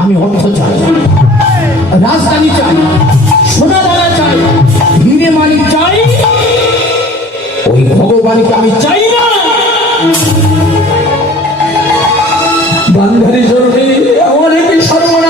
আমি অর্থ চাই, রাজধানী চাই সোনা দানা চাই, হিরে মানি চাই, ওই ভগবানকে আমি চাই না। বান্ধবী জরুরি আমার একটি সর্বনাশ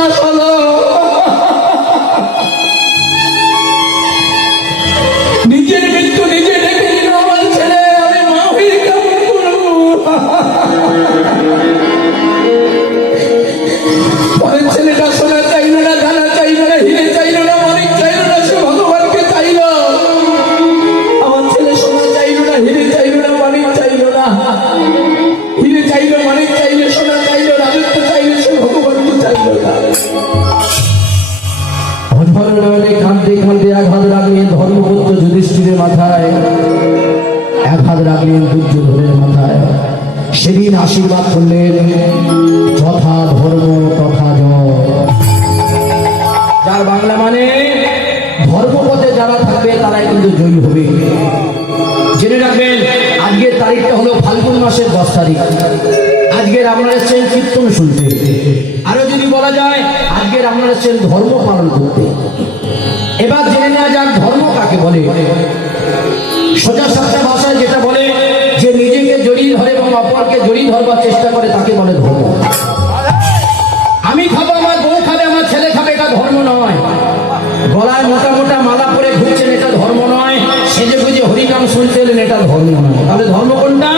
সেদিন আশীর্বাদ করলেন যথা ধর্ম তথা যার বাংলা মানে ধর্মপথে যারা থাকবে, তারাই কিন্তু জয়ী হবে। জেনে রাখবেন, আজকের তারিখটা হলো ফাল্গুন মাসের দশ তারিখ। আজকের আপনারা এসছেন কীর্তন শুনতে। আরও যদি বলা যায় আজকের আপনারা এসছেন ধর্ম পালন করতে। এবার জেনে নেওয়া যাক ধর্ম কাকে বলে। সোজা সাপটা ভাষায় যেটা বলে যে ধরে এবং অপরকে জড়িয়ে ধরবার চেষ্টা করে তাকে বলে ধর্ম। আমি খাব আমার বউ খাবে, আমার ছেলে খাবে, এটা ধর্ম নয়। গলায় মোটা মোটা মালা পরে ঘুরছেন, এটা ধর্ম নয়। সেজে গুজে হরিনাম শুনতে এলেন এটা ধর্ম নয়। তাহলে ধর্ম কোনটা?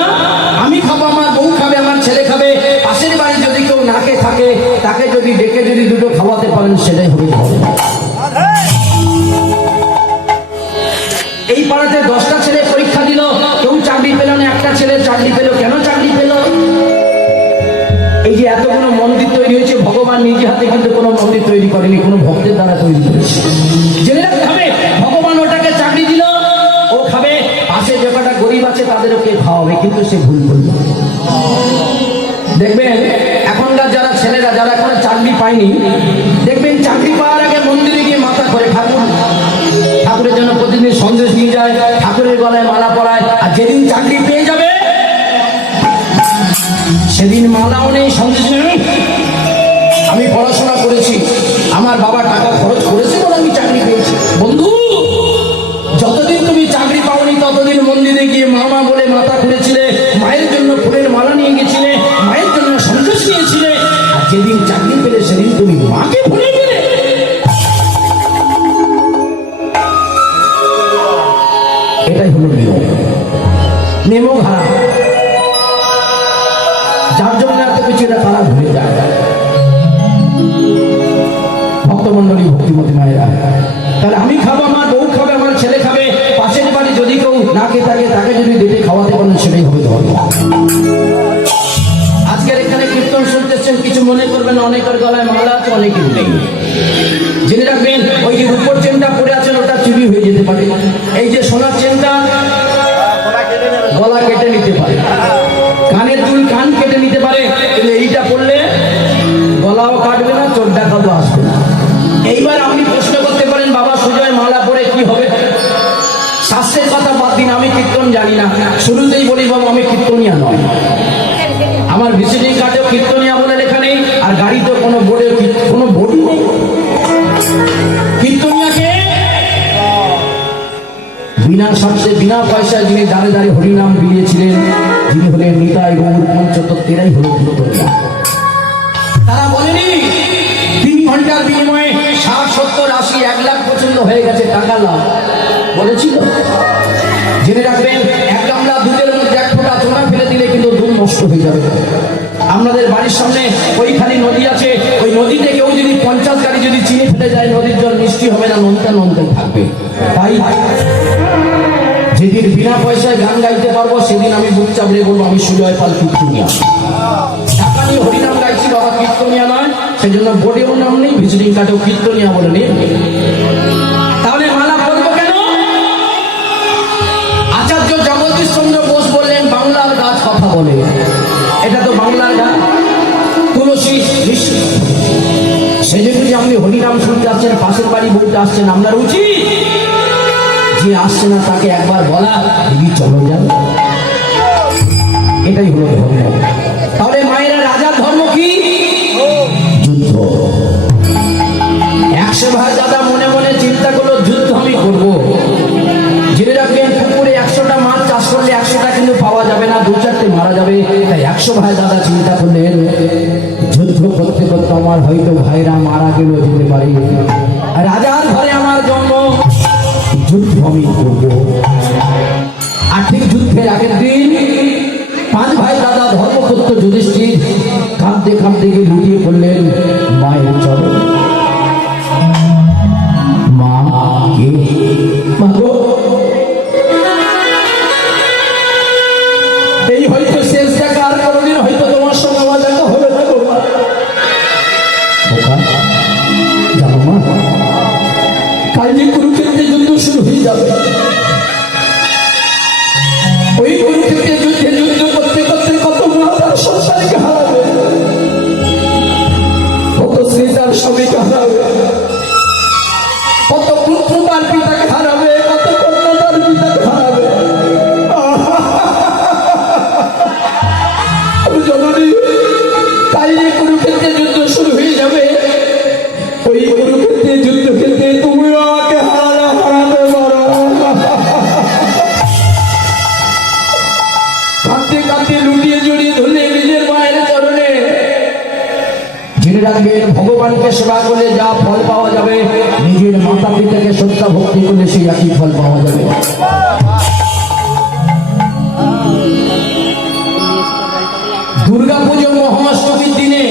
আমি খাব আমার বউ খাবে, আমার ছেলে খাবে। পাশের বাড়ি যদি কেউ নাকে থাকে, তাকে যদি ডেকে যদি দুটো খাওয়াতে পারেন, সেটাই ধর্ম। এই পাড়াতে দশটা ছেলে পরীক্ষা দিল কেউ চাকরি একটা ছেলে চাকরি পেল, কেন চাকরি পেল? এই যে এতগুলো মন্দির তৈরি হয়েছে, ভগবান নিজে হাতে কিন্তু কোনো মন্দির তৈরি করেনি, কোনো ভক্তের দ্বারা তৈরি করেছে। জেনে হবে, ভগবান ওটাকে চাকরি দিল, ও খাবে, পাশে যে কটা গরিব আছে তাদেরও কে খাওয়াবে, কিন্তু সে ভুল করল। দেখবেন, এখনকার যারা ছেলেরা, যারা এখনও চাকরি পায়নি, দেখবেন চাকরি পাওয়ার আগে মন্দিরে গিয়ে মাথা করে ঠাকুর ঠাকুরের জন্য প্রতিদিন সন্দেশ নিয়ে যায় সেদিন মালাও নেই সন্দেশ নেই। আমি পড়াশোনা করেছি। আমার বাবা টাকা খরচ করেছে বলে আমি চাকরি পেয়েছি। বন্ধু, যতদিন তুমি চাকরি পাওনি, ততদিন মন্দিরে গিয়ে মামা বলে মাথা খুলেছিলে মায়ের জন্য ফুলের মালা নিয়ে গেছিলে, মায়ের জন্য সন্দেশ নিয়েছিলে। আর যেদিন চাকরি পেলে, সেদিন তুমি মাকে ভুলে গেলে। এটাই হলো নিয়ম। নিয়মও খারাপ তাহলে আমি খাব, আমার বউ খাবে, আমার ছেলে খাবে, পাশের বাড়ি যদি কেউ না খেয়ে থাকে, তাকে যদি ডেটে খাওয়াতে পারেন, সেটাই হবে ধর্ম। আজকের এখানে কীর্তন শুনতেছেন, কিছু মনে করবেন, অনেকের গলায় মালা আছে, অনেকের নেই। জেনে রাখবেন, ওই যে রূপর চেনটা পরে আছেন ওটা চুরি হয়ে যেতে পারে। এই যে সোনার চেনটা, গলা কেটে নিতে পারে। কীর্তন জানি না। শুরুতেই বলি, বাবা, আমি কীর্তনিয়া নয়। আমার ভিজিটিং কার্ডেও কীর্তনিয়া বলে লেখা নেই, আর গাড়িতে কোনো বোর্ডে কোনো বোর্ডই নেই। বিনা শর্তে, বিনা পয়সায় যিনি দাঁড়ে দাঁড়িয়ে হরিনাম বিলিয়েছিলেন যিনি হলেন নিতাই গৌর পঞ্চতত্ত্বেরাই হল কীর্তনিয়া। তারা বলেনি, তিন ঘণ্টার বিনিময়ে ষাট সত্তর আশি এক লাখ পর্যন্ত হয়ে গেছে টাকা লাভ। বলেছিল। জেনে রাখবেন, এক গামলা দুধের মধ্যে এক ফোঁটা চোনা ফেলে দিলে কিন্তু দুধ নষ্ট হয়ে যাবে। আপনাদের বাড়ির সামনে ওইখানে নদী আছে, ওই নদীতে কেউ যদি পঞ্চাশ গাড়ি যদি চিনি ফেলে যায়, নদীর জল মিষ্টি হবে না, নদীটা নন্দন থাকবে। তাই যেদিন বিনা পয়সায় গান গাইতে পারব, সেদিন আমি বুক চাপড়ে বলব, আমি সুজয় পাল কীর্তনিয়া। টাকা নিয়ে হরিনাম গাইছি, বাবা কীর্তনিয়া নয় সেই জন্য বোর্ডেও নাম নেই, ভিজিটিং কার্ডেও কীর্তনিয়া বলে নেই। কথা বলে। এটা তো বাংলার গাছ তুলসী সেই জন্য যে আপনি হরিনাম শুনতে আসছেন, পাশের বাড়ি বলতে আসছেন আপনার উচিত যে আসছে না, তাকে একবার বলা, দিদি, চলো যাও এটাই হলো ধর্ম। তাহলে মায়েরা রাজার ধর্ম কি? ভাই দাদা চিন্তা করলেন, যুদ্ধ করতে করতে আমার হয়তো ভাইরা মারা গেল যেতে পারে। রাজার ঘরে আমার জন্ম, যুদ্ধ আমি করব। আর ঠিক যুদ্ধের আগের দিন পাঁচ ভাই দাদা ধর্মক্ষত্র যুধিষ্ঠির কাঁদতে কাঁদতে গিয়ে লুটিয়ে পড়লেন, মায়ের চরণ। যে কুরুক্ষেত্রে যুদ্ধ শুরু হয়ে যাবে। ওই কুরুক্ষেত্রে যুদ্ধে যুদ্ধ করতে করতে কত মা তার সংসারকে হারাবে। কত স্ত্রী তার স্বামীকে হারাবে। রাখবেন ভগবানকে সেবা করলে যা ফল পাওয়া যাবে, নিজের মাতা পিতাকে শ্রদ্ধা ভক্তি করলে সেই একই ফল পাওয়া যাবে। দুর্গা পুজো মহাষ্টমীর দিনে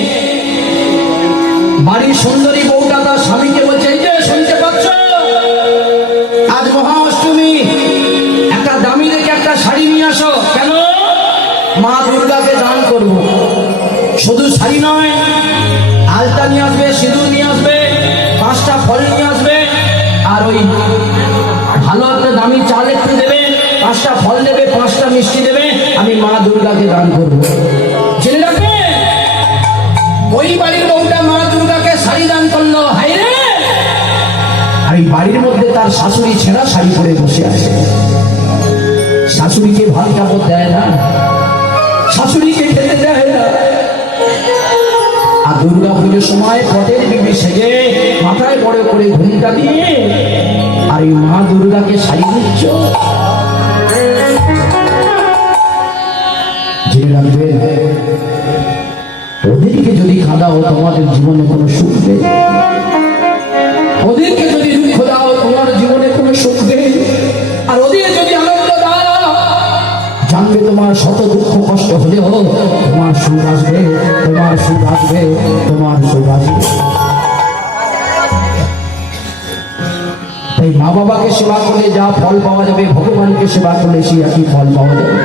বাড়ির সুন্দরী বউটা তার স্বামীকে বলছে, এই যে শুনতে পাচ্ছ? আজ মহা একটা দামি দেখে একটা শাড়ি নিয়ে আসো। কেন? মা দুর্গাকে দান করব। শুধু শাড়ি নয় আলতা নিয়ে আসবে, সিঁদুর নিয়ে আসবে, পাঁচটা ফল নিয়ে আসবে, আর ওই ভালো একটা দামি চাল একটু দেবে, পাঁচটা ফল দেবে, পাঁচটা মিষ্টি দেবে, আমি মা দুর্গাকে দান করব। ওই বাড়ির বউটা মা শাড়ি করল বাড়ির মধ্যে তার শাশুড়ি ছেঁড়া শাড়ি পরে বসে আছে। শাশুড়িকে ভাত কাপড় দেয় না। সময় পথের বিবি সেজে মাথায় বড় করে ঘুমটা দিয়ে আর এই মা দুর্গাকে সারি দিচ্ছ জেনে রাখবেন ওদেরকে যদি খাদাও, তোমাদের জীবনে কোনো সুখ নেই। ওদেরকে যদি দুঃখ দাও তোমার শত দুঃখ কষ্ট হলেও তোমার সুখ আসবে, তোমার সুখ আসবে, তোমার সুখ আসবে। তাই মা বাবাকে সেবা করলে যা ফল পাওয়া যাবে, ভগবানকে সেবা করলে সেই একই ফল পাওয়া যাবে।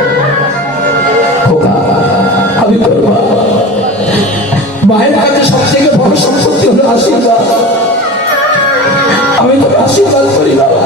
আমি মা। মায়ের কাছে সব থেকে বড় সম্পত্তি হলো আশীর্বাদ। আমি তোকে আশীর্বাদ করি বাবা।